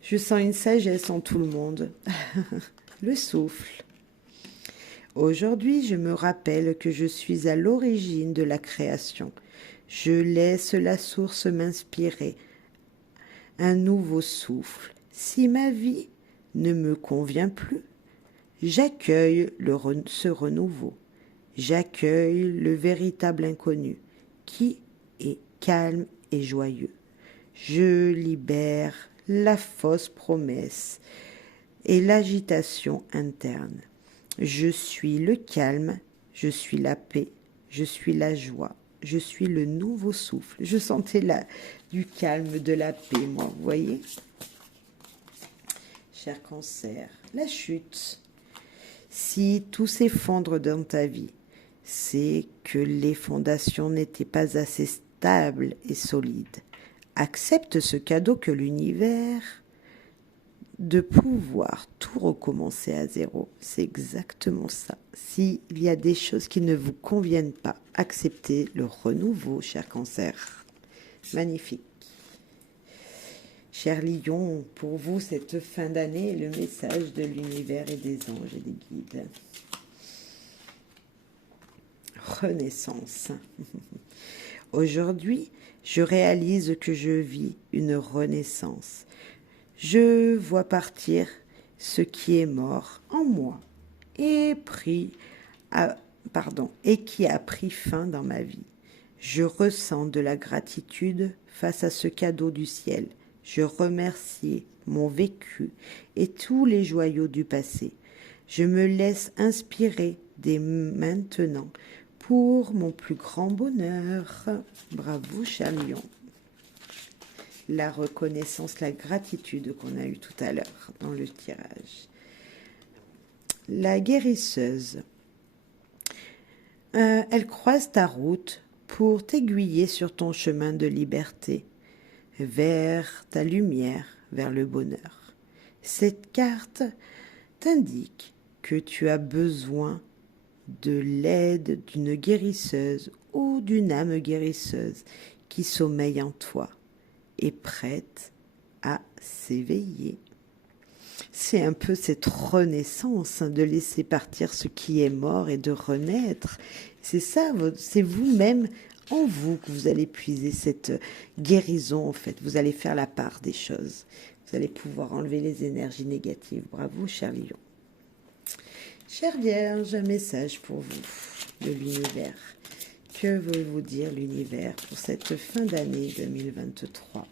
Je sens une sagesse en tout le monde. Le souffle. Aujourd'hui, je me rappelle que je suis à l'origine de la création. Je laisse la source m'inspirer. Un nouveau souffle. Si ma vie ne me convient plus, j'accueille ce renouveau. J'accueille le véritable inconnu, qui est calme et joyeux. Je libère la fausse promesse et l'agitation interne. Je suis le calme, je suis la paix, je suis la joie, je suis le nouveau souffle. Je sentais du calme, de la paix, moi, vous voyez? Cher Cancer, la chute. Si tout s'effondre dans ta vie, c'est que les fondations n'étaient pas assez stables et solides. Accepte ce cadeau que l'univers de pouvoir tout recommencer à zéro. C'est exactement ça. S'il y a des choses qui ne vous conviennent pas, acceptez le renouveau, cher Cancer. Magnifique. Cher Lion, pour vous, cette fin d'année est le message de l'univers et des anges et des guides. Renaissance. Aujourd'hui, je réalise que je vis une renaissance. Je vois partir ce qui est mort en moi et qui a pris fin dans ma vie. Je ressens de la gratitude face à ce cadeau du ciel. Je remercie mon vécu et tous les joyaux du passé. Je me laisse inspirer dès maintenant pour mon plus grand bonheur. Bravo, cher Lion. La reconnaissance, la gratitude qu'on a eue tout à l'heure dans le tirage. La guérisseuse. Elle croise ta route pour t'aiguiller sur ton chemin de liberté, vers ta lumière, vers le bonheur. Cette carte t'indique que tu as besoin de l'aide d'une guérisseuse ou d'une âme guérisseuse qui sommeille en toi et prête à s'éveiller. C'est un peu cette renaissance de laisser partir ce qui est mort et de renaître. C'est ça, c'est vous-même, en vous, que vous allez puiser cette guérison, en fait. Vous allez faire la part des choses. Vous allez pouvoir enlever les énergies négatives. Bravo, cher Lion. Chère Vierge, un message pour vous de l'univers. Que veut vous dire l'univers pour cette fin d'année 2023?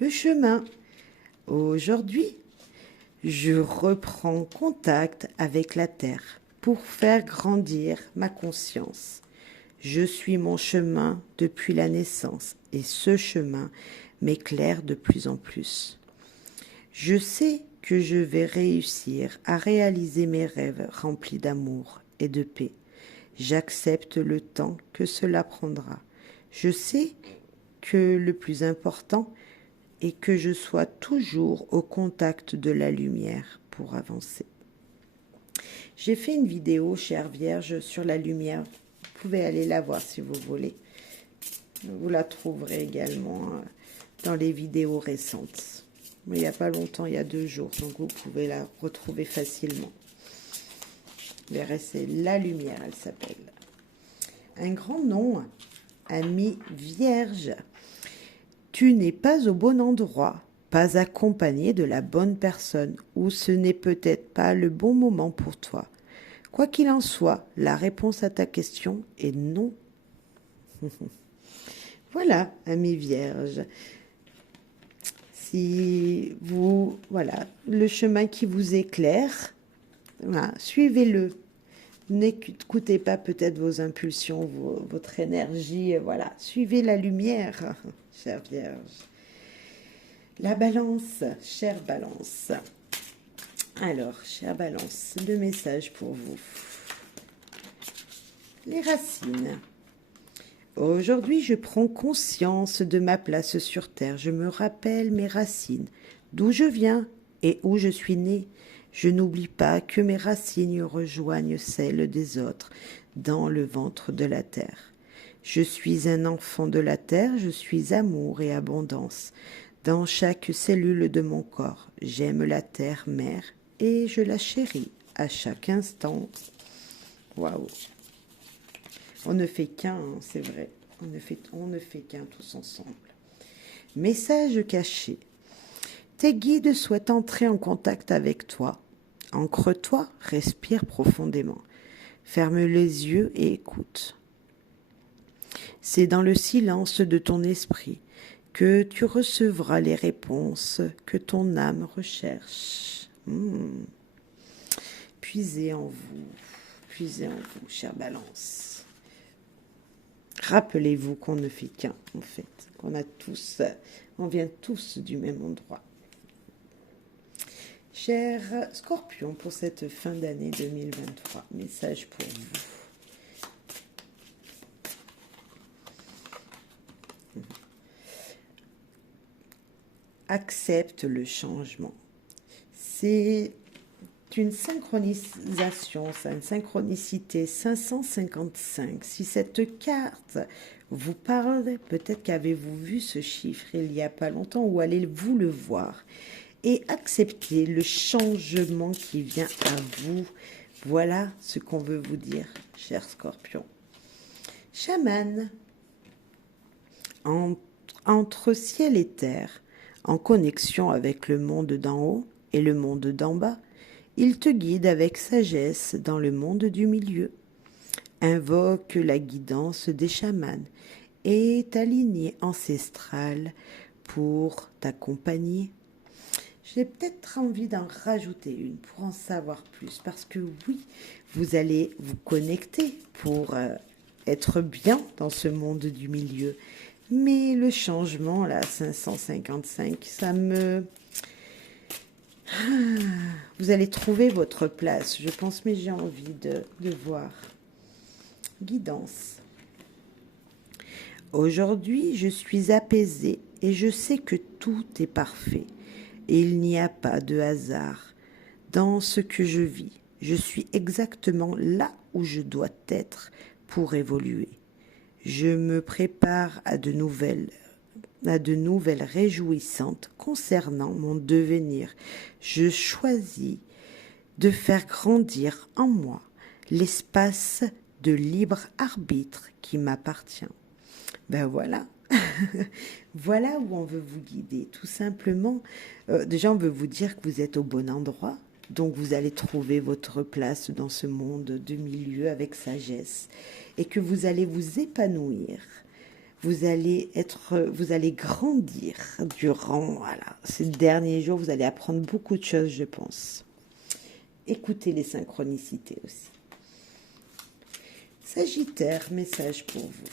Le chemin. Aujourd'hui, je reprends contact avec la Terre pour faire grandir ma conscience. Je suis mon chemin depuis la naissance et ce chemin m'éclaire de plus en plus. Je sais que je vais réussir à réaliser mes rêves remplis d'amour et de paix. J'accepte le temps que cela prendra. Je sais que le plus important est que je sois toujours au contact de la lumière pour avancer. J'ai fait une vidéo, chère Vierge, sur la lumière. Vous pouvez aller la voir si vous voulez. Vous la trouverez également dans les vidéos récentes. Mais il n'y a pas longtemps, il y a 2 jours, donc vous pouvez la retrouver facilement. Vous verrez, c'est la lumière, elle s'appelle. Un grand nom, amie Vierge. Tu n'es pas au bon endroit, pas accompagné de la bonne personne, ou ce n'est peut-être pas le bon moment pour toi. Quoi qu'il en soit, la réponse à ta question est non. Voilà, amie Vierge. Si vous, voilà, le chemin qui vous éclaire, voilà, suivez-le. N'écoutez pas peut-être vos impulsions, votre énergie, voilà. Suivez la lumière, chère Vierge. La balance, chère balance. Alors, chère balance, le message pour vous. Les racines. Aujourd'hui, je prends conscience de ma place sur Terre. Je me rappelle mes racines, d'où je viens et où je suis né. Je n'oublie pas que mes racines rejoignent celles des autres dans le ventre de la terre. Je suis un enfant de la terre, je suis amour et abondance. Dans chaque cellule de mon corps, j'aime la terre mère et je la chéris à chaque instant. Waouh! On ne fait qu'un, hein, c'est vrai. On ne fait qu'un tous ensemble. Message caché. Tes guides souhaitent entrer en contact avec toi. Ancre-toi, respire profondément. Ferme les yeux et écoute. C'est dans le silence de ton esprit que tu recevras les réponses que ton âme recherche. Puisez en vous, chère balance. Rappelez-vous qu'on ne fait qu'un, en fait, on vient tous du même endroit. Cher Scorpion, pour cette fin d'année 2023, message pour vous. Accepte le changement. C'est une synchronisation, c'est une synchronicité 555. Si cette carte vous parle, peut-être qu'avez-vous vu ce chiffre il n'y a pas longtemps ou allez-vous le voir. Et accepter le changement qui vient à vous. Voilà ce qu'on veut vous dire, cher Scorpion. Chaman, entre ciel et terre, en connexion avec le monde d'en haut et le monde d'en bas, il te guide avec sagesse dans le monde du milieu. Invoque la guidance des chamans et ta lignée ancestrale pour t'accompagner. J'ai peut-être envie d'en rajouter une pour en savoir plus, parce que oui, vous allez vous connecter pour être bien dans ce monde du milieu. Mais le changement, là, 555, ça me... vous allez trouver votre place, je pense, mais j'ai envie de voir. Guidance. Aujourd'hui, je suis apaisée et je sais que tout est parfait. Et il n'y a pas de hasard dans ce que je vis. Je suis exactement là où je dois être pour évoluer. Je me prépare à de nouvelles réjouissantes concernant mon devenir. Je choisis de faire grandir en moi l'espace de libre arbitre qui m'appartient. Ben voilà. Voilà où on veut vous guider, tout simplement. Déjà, on veut vous dire que vous êtes au bon endroit, donc vous allez trouver votre place dans ce monde de milieu avec sagesse, et que vous allez vous épanouir. Vous allez grandir durant ces derniers jours. Vous allez apprendre beaucoup de choses, je pense. Écoutez les synchronicités aussi. Sagittaire, message pour vous.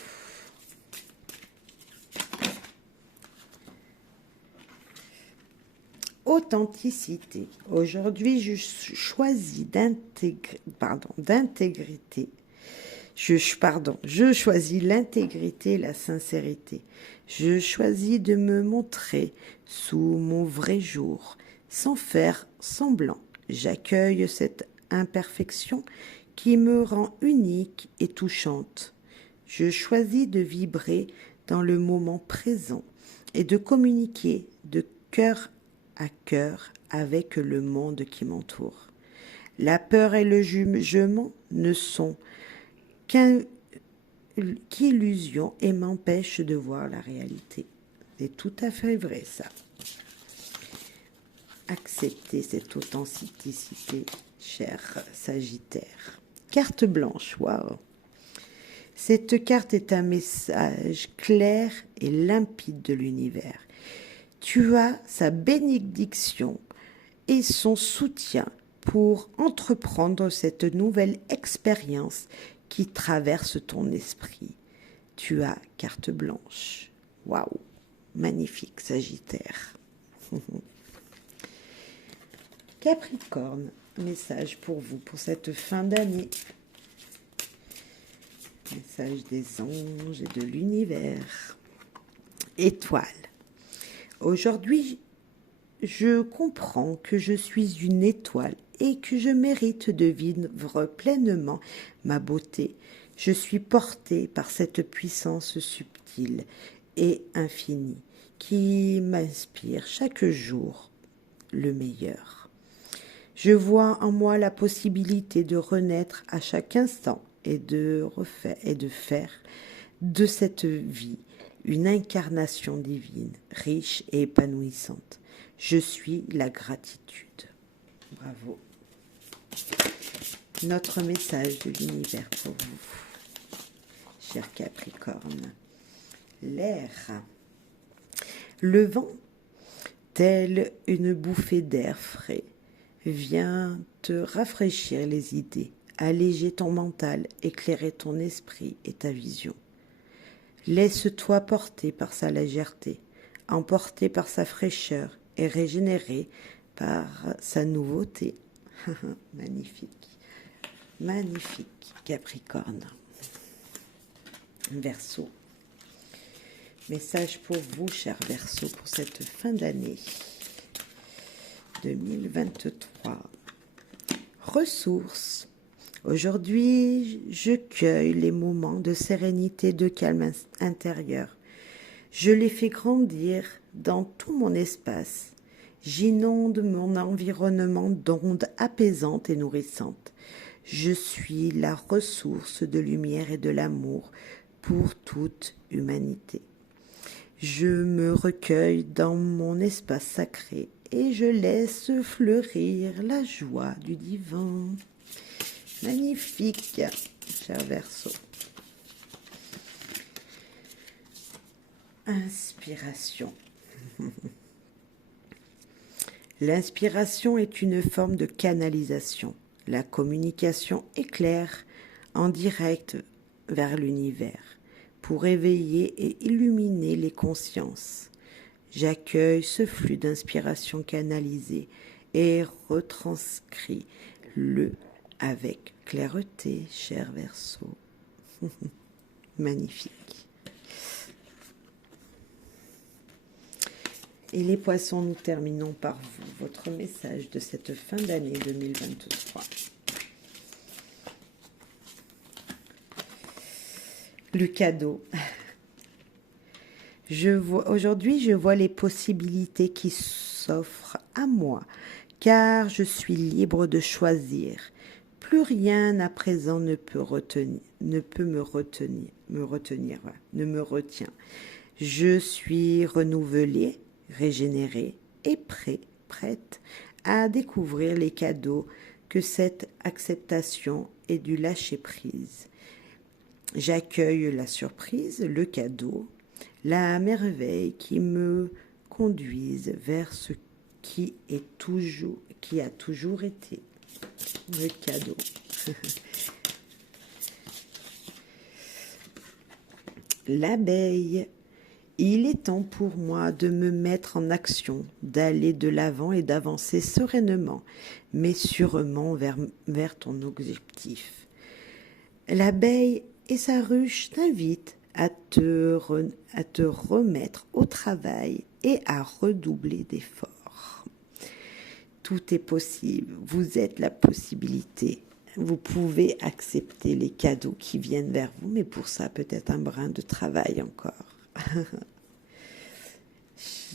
Authenticité. Aujourd'hui, je choisis d'intégrité. Je choisis l'intégrité et la sincérité. Je choisis de me montrer sous mon vrai jour, sans faire semblant. J'accueille cette imperfection qui me rend unique et touchante. Je choisis de vibrer dans le moment présent et de communiquer de cœur à cœur avec le monde qui m'entoure. La peur et le jugement ne sont qu'illusions et m'empêchent de voir la réalité. C'est tout à fait vrai, ça. Acceptez cette authenticité, cher Sagittaire. Carte blanche, waouh. Cette carte est un message clair et limpide de l'univers. Tu as sa bénédiction et son soutien pour entreprendre cette nouvelle expérience qui traverse ton esprit. Tu as carte blanche. Waouh, magnifique Sagittaire. Capricorne, message pour vous pour cette fin d'année. Message des anges et de l'univers. Étoile. Aujourd'hui, je comprends que je suis une étoile et que je mérite de vivre pleinement ma beauté. Je suis portée par cette puissance subtile et infinie qui m'inspire chaque jour le meilleur. Je vois en moi la possibilité de renaître à chaque instant et de faire de cette vie une incarnation divine, riche et épanouissante. Je suis la gratitude. Bravo. Notre message de l'univers pour vous, cher Capricorne. L'air. Le vent, tel une bouffée d'air frais, vient te rafraîchir les idées, alléger ton mental, éclairer ton esprit et ta vision. Laisse-toi porter par sa légèreté, emporter par sa fraîcheur et régénérer par sa nouveauté. Magnifique, magnifique Capricorne. Verseau. Message pour vous, cher Verseau, pour cette fin d'année 2023. Ressources. Aujourd'hui, je cueille les moments de sérénité, de calme intérieur. Je les fais grandir dans tout mon espace. J'inonde mon environnement d'ondes apaisantes et nourrissantes. Je suis la ressource de lumière et de l'amour pour toute humanité. Je me recueille dans mon espace sacré et je laisse fleurir la joie du divin. Magnifique, cher Verseau. Inspiration. L'inspiration est une forme de canalisation. La communication éclaire en direct vers l'univers pour éveiller et illuminer les consciences. J'accueille ce flux d'inspiration canalisé et retranscris-le avec clarté, cher Verseau. Magnifique. Et les poissons, nous terminons par vous, votre message de cette fin d'année 2023. Le cadeau. Aujourd'hui, je vois les possibilités qui s'offrent à moi, car je suis libre de choisir. Plus rien à présent ne me retient. Je suis renouvelée, régénérée et prête à découvrir les cadeaux que cette acceptation et du lâcher-prise. J'accueille la surprise, le cadeau, la merveille qui me conduisent vers ce qui a toujours été le cadeau. L'abeille. Il est temps pour moi de me mettre en action, d'aller de l'avant et d'avancer sereinement, mais sûrement vers ton objectif. L'abeille et sa ruche t'invitent à te remettre au travail et à redoubler d'efforts. Tout est possible, vous êtes la possibilité. Vous pouvez accepter les cadeaux qui viennent vers vous, mais pour ça, peut-être un brin de travail encore.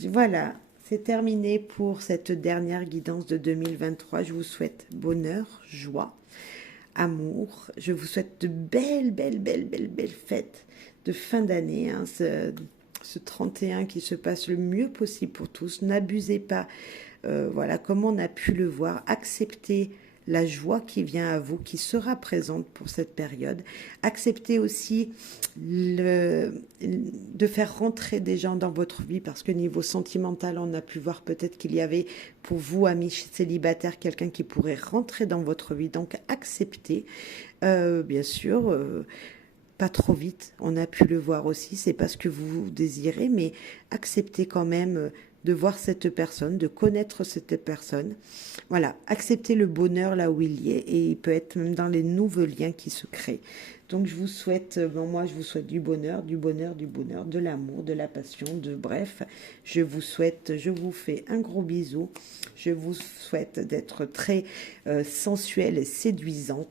Voilà, c'est terminé pour cette dernière guidance de 2023. Je vous souhaite bonheur, joie, amour. Je vous souhaite de belles fêtes de fin d'année. Hein, ce 31 qui se passe le mieux possible pour tous. N'abusez pas. Voilà, comme on a pu le voir, acceptez la joie qui vient à vous, qui sera présente pour cette période. Acceptez aussi de faire rentrer des gens dans votre vie, parce que niveau sentimental, on a pu voir peut-être qu'il y avait pour vous, amis célibataires, quelqu'un qui pourrait rentrer dans votre vie. Donc acceptez, bien sûr, pas trop vite, on a pu le voir aussi, c'est pas ce que vous désirez, mais acceptez quand même de voir cette personne, de connaître cette personne. Voilà, acceptez le bonheur là où il y est, et il peut être même dans les nouveaux liens qui se créent. Donc je vous souhaite, moi je vous souhaite du bonheur, de l'amour, de la passion, bref, je vous fais un gros bisou, je vous souhaite d'être très sensuelle et séduisant,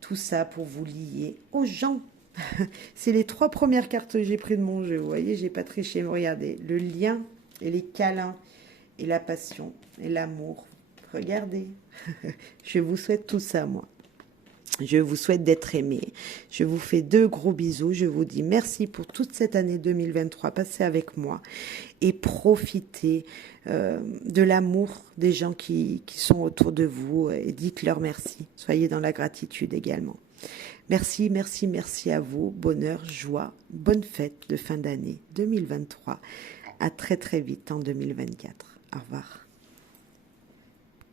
tout ça pour vous lier aux gens. C'est les 3 premières cartes que j'ai prises de mon jeu. Vous voyez, j'ai pas triché. Regardez, le lien et les câlins et la passion et l'amour. Regardez. Je vous souhaite tout ça, moi. Je vous souhaite d'être aimé. Je vous fais 2 gros bisous. Je vous dis merci pour toute cette année 2023 passée avec moi. Et profitez de l'amour des gens qui sont autour de vous. Et dites-leur merci. Soyez dans la gratitude également. Merci à vous. Bonheur, joie, bonne fête de fin d'année 2023. À très vite en 2024. Au revoir.